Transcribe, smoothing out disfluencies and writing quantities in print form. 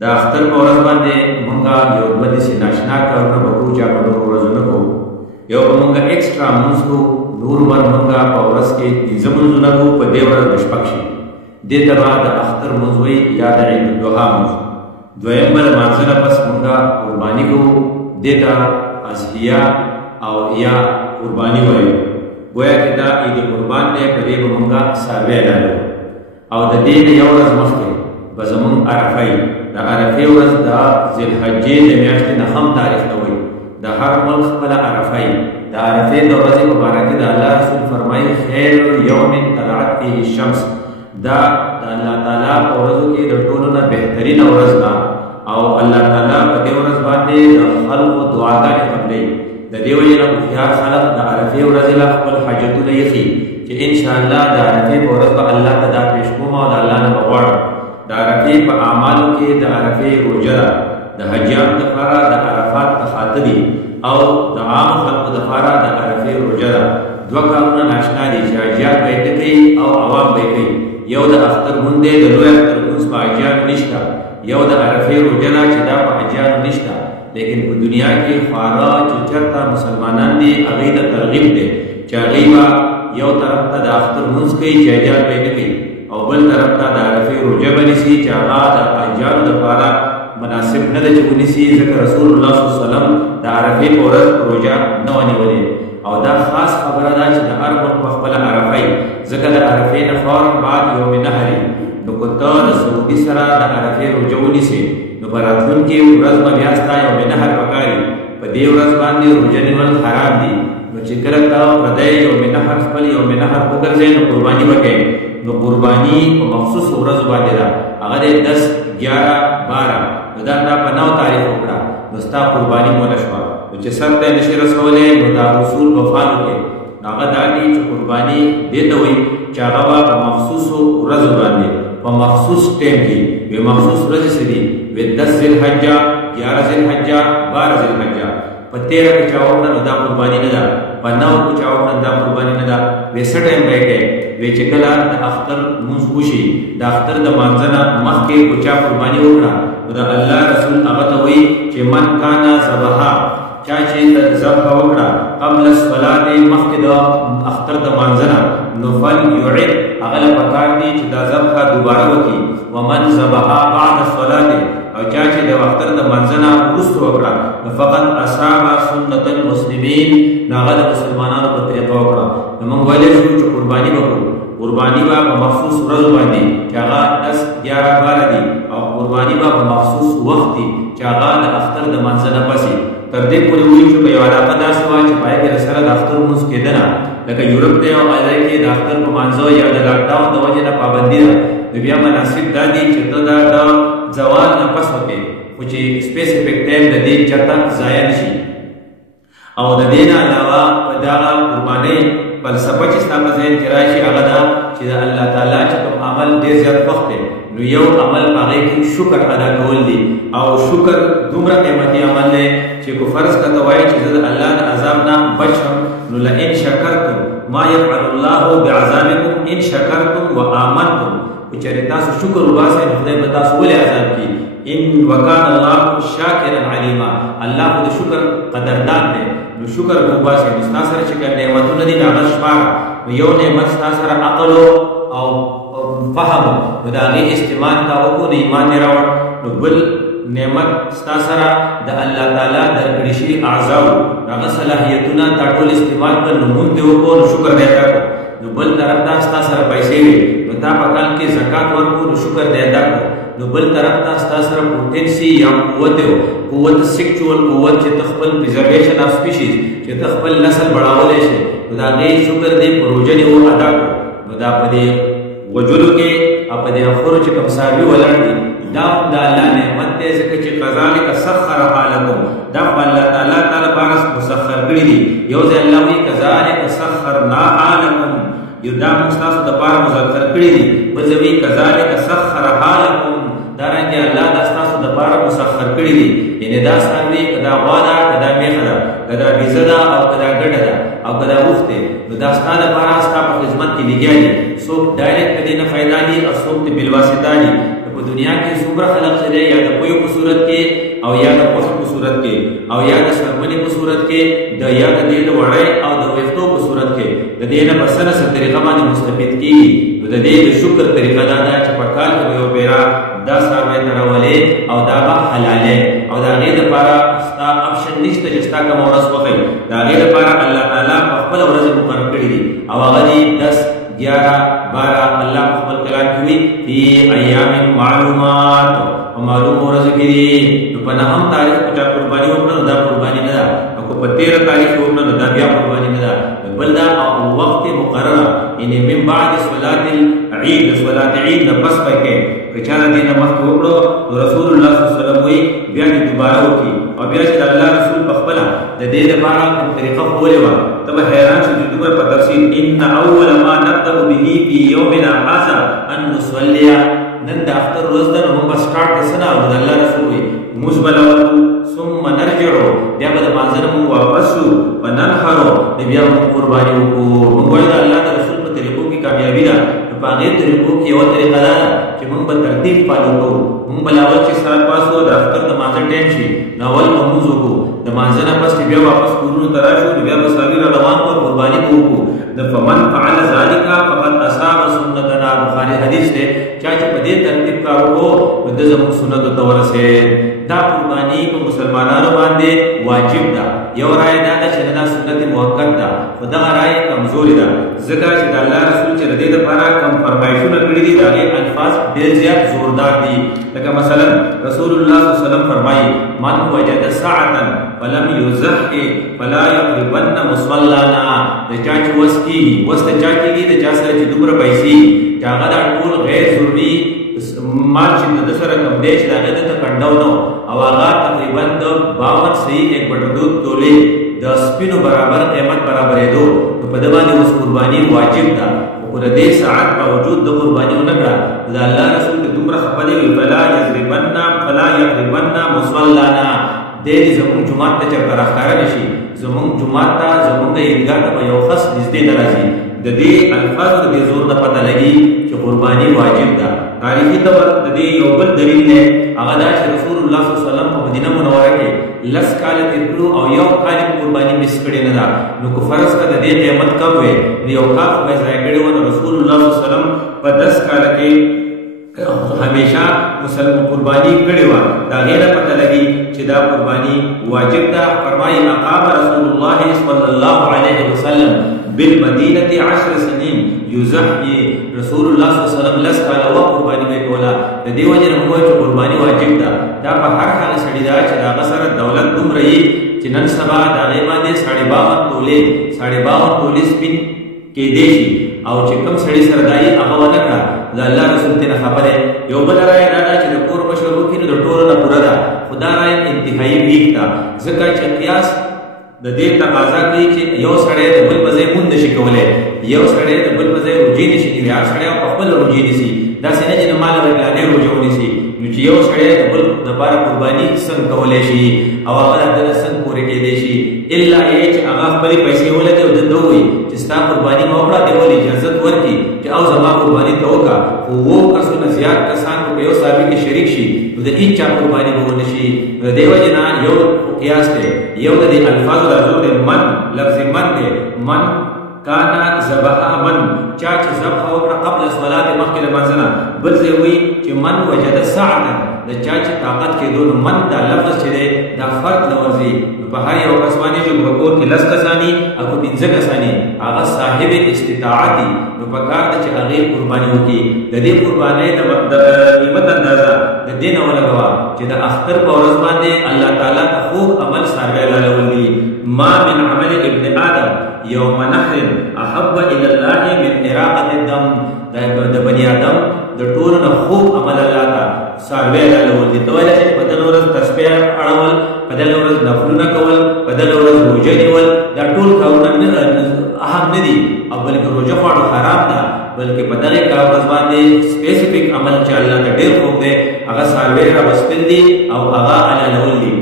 د اختر په ورځ باندې مونږه یو دوه داسې ناشنا کارونه به کوو چې هغه نورو ورځو نه کوو. یو به مونږه ایکسټرا لمونځ کوو، نور به مونږه په ورځ کې پنځه لمونځونه کوو، په دې ورځ به شپږ شي. دې ته به د اختر لمونځ وایي یا د عید الضحا لمونځ. دویم به له لمانځه نه پس مونږه قرباني کوو، دې ته اضحیه او یا قرباني وایو. گویا چې دا عید قربان دی، په دې به مونږه څاروی حلالوو. او د دې نه یو ورځ مخکې به زمونږ عرفه وي. د عرفې ورځ د ذوالحجې د میاشتې نهم تاریخ ته وایي. د هر ملک خپله عرفه وي. د عرفې د ورځې په باره کې د الله رسول فرمایي خیر یوم طلعت فیه الشمس، دا د الله تعالی په ورځو کې د ټولو نه بهترینه ورځ ده. او الله تعالی په دې ورځ باندې د خلقو دعاګانې قبلوي. د دې وجې نه هوښیار خلک د عرفې ورځې له خپل حاجتونه یخي چې انشاءالله د عرفې په ورځ به الله ته دا پېښ کوم او د الله نه به غواړم. د عرفې په اعمالو کې د عرفې روژه ده، د حجیانو دپاره د عرفات تخاطبي او د عامو خلقو دپاره د عرفې روژه ده. دوه کارونه ناشنا دي چې حجیان به یې نه کوي او عوام به یې کوي. یو د اختر لمونځ دی، د لوی اختر لمونځ په حجیانو نشته. یو د عرفې روژه ده چې دا په حجیانو نشته. لیکن په دنیا کې خورا چې چېرته مسلمانان دي هغوی ته ترغیب دی چې هغوی به یو طرف ته د اختر لمونځ کوي چې حجیان به یې نه کوي، او بل طرف ته د عرفې روژه به نیسي چې هغه د حاجیانو دپاره مناسب نه ده چې ونیسي، ځکه رسول الله صلی الله علیه وسلم د عرفې په ورځ روژه نه وه نیولې. او دا خاص خبره ده چې د هر ملک په خپله عرفه وي، ځکه د عرفې نه فوراً بعد یوم نحر وي. نو که ته د سعودي سره د عرفې روژه ونیسې نو په راتلونکې ورځ به بیا ستا یوم نحر پکار وي. په دې ورځ باندې روژه نیول حرام دي. نو چې کله ته پردی یوم نحر خپل یوم نحر وګرځې نو قرباني به کوې. نو قرباني په مخصوص ورځو باندې ده، هغه دی 10 11 12. نو دا تا په 9 تاریخ وکړه نو ستا قرباني مونه شوه. نو چې سر ته یې نشي رسولی نو دا اصول به فالو کړې. هغه دا دي چې قرباني دې ته وایي چې هغه به په مخصوصو ورځو باندې په مخصوص ټیم کې وي. مخصوص ورځې څه دي؟ 10 ذوالحجه، 11 ذوالحجه، 12 ذوالحجه. په 13 کې چا وکړه نو دا قرباني نه ده، په 9 کې چا وکړه دا قرباني نه ده. وی څه ټایم به یې کوې؟ وی چې کله د اختر لمونځ وشي، د اختر د لمانځه نه مخکې که چا قرباني وکړه نو د الله رسول هغه ته وایي چې من کانا ذبحا، چا چې ذبحه وکړه قبل الصلاه مخکې د اختر د لمانځه نه نو فلیعد، هغه له پکار دي چې دا ذبحه دوباره وکړي. ومن ذبحا بعد الصلاه، او چا چې د اختر د لمانځه نه وروسته وکړه نو فقط اصاب سنت المسلمین، نو هغه د مسلمانانو په طریقه وکړه. نو موږ ویلی شو چې قرباني به کوو. قرباني به په مخصوص ورځو باندې چې هغه 10 11 12 دي، او قرباني به په مخصوص وخت دي چې هغه د اختر د لمانځه نه پس وي. تر دې پورې وایي چې په یو علاقه داسې وه چې په هغې کې سره د اختر لمونځ کېده نه، لکه یورپ دی او هغې کې د اختر په لمانځه یا د لاکډاون د وجې نه پابندي ده. نو بیا مناسب دا دي چې ته دا د زوال نه پس وکړې، خو چې سپیسیفیک ټایم د دې چېرته ضایع نه شي. او د دې نه علاوه په دغه قربانۍ فلسفه چې ستا په ذهن کې راشي هغه ده چې د الله تعالی چې کوم عمل ډېر زیات خوښ دی نو یو عمل په هغې کې شکر ادا کول دي. او شکر دومره قیمتي عمل دی چې که فرض کته وایي چې زه د الله د عذاب نه بچ شم نو لئن شکرتم ما یفعل الله بعذابکم ان شکرتم وآمنتم. که چېرې تاسو شکر وباسئ نو خدای به تاسو ولې عذاب کړي. ان وکان الله شاکرا علیما، الله خو د شکر قدردان دی. نو شکر وباسئ نو ستا سره چې کوم نعمتونه دي نو هغه شماره. نو یو نعمت ستا سره عقل او فهم نو د هغې استعمال تا وکړو نو ایمان یې راوړ. نو بل نعمت ستا سره د الله تعالی درکړي شوي اعضاو هغه صلاحیتونه تا ټول استعمال کړل نو مونږ دې وکړو نو شکر دې ادا کړو. نو بل طرف ته ستا سره پیسې وي نو تا په کال کې زکات ورکړو نو شکر دې ادا کړو. نو بل طرف ته ستا سره پوټنسي یا قوت سیکچوال قوت چې ته خپل پریزرویشن اف سپیشیز چې ته خپل نسل بړاولی شي نو د هغې شکر دې په روژه دې ادا کړو. نو دا په دې وجلو کې او په دې اخرو چې کوم څاروي ولاړ دي دا هم د الله نعمت دی، ځکه چې کذلک سخرها لکم، دا خو الله تعالی تا لپاره مسخر کړي دي. یو ځای الله وایي کذلک سخرناها لکم، یو دا موږ ستاسو دپاره مذکر کړي دي. بل ځای وایي کذلک سخرها لکم، دارنګې الله دا ستاسو دپاره مسخر کړي دي. یعنې دا څاروي که دا غوا ده که دا میښه ده که دا بیزه ده او که دا ګډه ده او که دا اوښ دی نو دا ستا دپاره ستا په خدمت کې لګیا دي. څوک ډایرکټ په دې نه فایده لي او څوک د بالواسطه دي. په دنیا کې څومره خلق سره یا د کوی په صورت کې او یا د وخت په صورت کې او یا د سرمنې په صورت کې د یا د دې وړای او د وختو په صورت کې د دې نه بسنه سره طریقه باندې مستفید کیږي د دې د شکر طریقه دا ده چې په کال کې یو پیرا دا ساوي ترولې او دا به حلاله او دا غي د لپاره ستا اپشن نشته چې ستا کوم ورځ وکړي دا غي لپاره الله تعالی په خپل ورځ مقرر کړی دي او هغه دي 10 11 12 الله خپل کلام کې په ایام معلومات او معلوم ورځ کې دي په نهم تاریخ په قرباني وکړه دا قرباني نه ده او په 13 تاریخ وکړه دا بیا قرباني نه ده بل دا وخت مقرر ان من بعد صلاه العيد صلاه عيد نه پس پکې کچاله دینه مخ وکړو رسول الله صلی الله علیه وسلم وی بیا دې دوباره وکي او بیا چې الله رسول په خپل د دې لپاره طریقه خولې و ته حیران شې چې دوباره په تفصیل ان اول ما نبدا به في يومنا هذا ان نصلي نن د اختر روز ده نو بس سٹارټ وسنه او د الله رسول وی مزبلو ثم نرجع بیا به مازنه مو واپس شو وننحر بیا مو قرباني وکړو موږ د الله رسول په طریقو کې کامیابی ده په هغه طریقو کې یو طریقه ده چې موږ په ترتیب پالو کوو موږ بلاول چې سات پاسو د اختر د مازه ټیم شي ناول موږ وکړو د مازنه پس بیا واپس کورونو تراشو بیا به ساویر روان کو قرباني وکړو د فمن فعل ذلك فقد اصاب سنتنا بخاری حدیث ده چې په دې ترتیب کارو کو د زموږ سنت تورسه دا قرباني په مسلمانانو باندې واجب ده یو رائے دا چې دا سنت موقت ده خدا رائے کمزوري ده ځکه چې د الله رسول چې د دې لپاره کوم فرمایشونه کړی دي دا الفاظ ډېر زیات زوردار دي لکه مثلا رسول الله صلی الله علیه وسلم فرمایي من وجد ساعه فلم يزحي فلا يقربن مصلانا د چا چې وسکی وسته چا کېږي د چا سره چې دومره پیسې چې هغه د ټول غیر ضروري مال چې د سره کم دیش راغلی ته کنډاو نو او هغه تقریبا د 52 صحیح 1/2 تولې د سپینو برابر قیمت برابرېدو په دې باندې اوس قرباني واجب ده او د دې ساعت په وجود د قرباني ونکړه د الله رسول د دومره خپلې فلا يضربن مصلانا دې زموږ جمعه ته چرته راخاره نشي زموږ جمعه ته زموږ د عیدګاه په یو خاص نږدې درځي د دې الفاظ د زور نه پته لګي چې قرباني واجب ده تاریخي طور د دې یو بل دلیل نه هغه دا چې رسول الله صلی الله علیه وسلم په مدینه منوره کې لس کال تیرو او یو کال قرباني مس کړي نه ده نو کو فرض کړه د دې قیمت کم وي یو کال به ځای کړي و رسول الله صلی الله علیه وسلم په 10 کال کې همیشه مسلمان قرباني کړي و دا غیر پته لګي چې دا قرباني واجب ده فرمایي اقام رسول الله صلی الله علیه وسلم بالمدینه 10 سنین یزحی رسول الله صلی الله علیه وسلم لس کاله و قرباني به کوله د دې وجه نه موږ چې قرباني واجب ده دا په هر حال سړي دا چې دا سره دولت دومره یي چې نن سبا دا غیبانه 52 تولې سپین کې دی او چې کوم سړي سره دای هغه ونکړه د الله رسول ته خبره یو بل راي دا چې د کور مشورو کې د ټولو نه پوره ده خدا راي انتهایی ویک ده ځکه چې قیاس د دې تقاضا کوي چې یو سړی د بل په ځای مونږ نشي کولای یو سړی د بل په ځای روجي نشي دی هر سړی په خپل روجي نشي دا څنګه چې مال ورګانې روجي ونیسي نو چې یو سړی د بل د لپاره قرباني څنګه کولای شي او هغه د څنګه پوره کېدای شي الا چې هغه خپل پیسې ولګي او د دوی چې ستا قرباني موکړه دی ولې اجازه ورکړي چې او زما قرباني ته وکړه او وو کسونه زیات کسان په یو صاحب کې شریک شي نو د هیڅ چا قرباني به ونشي د دیو جنا یو قیاس دی یو د الفاظ راځي من لفظ من دی من کانا ذبح من چا چې ذبح وکړه قبل صلاه مخکې منځنه بل ځای وي چې من وجد سعدا د چا چې طاقت کې دون من دا لفظ چې دی دا فرق لورځي په هر یو کسانی چې په کور کې لس کسانی او 15 کسانی هغه صاحب استطاعت نو په کار چې هغه قرباني وکړي د دې قربانۍ د قیمت اندازه د دین ولګوا چې د اختر په ورځ باندې الله تعالی خو عمل سره لولي ما من عمل ابن ادم يوم نحر احب الى الله من اراقه الدم د بني ادم د ټولو نه خوب عمل الله تعالی سره لولي دوی چې په دغه ورځ تسبیح اړول په دغه ورځ نفلونه کول په دغه ورځ روزه نیول دا ټول کارونه اهم نه دي او بلکې روزه خواړه حرام ده بلکې په دغه کار باندې سپیسیفیک عمل چې الله ته ډېر خوب دی هغه سروي را وستل دي او هغه علی لول دي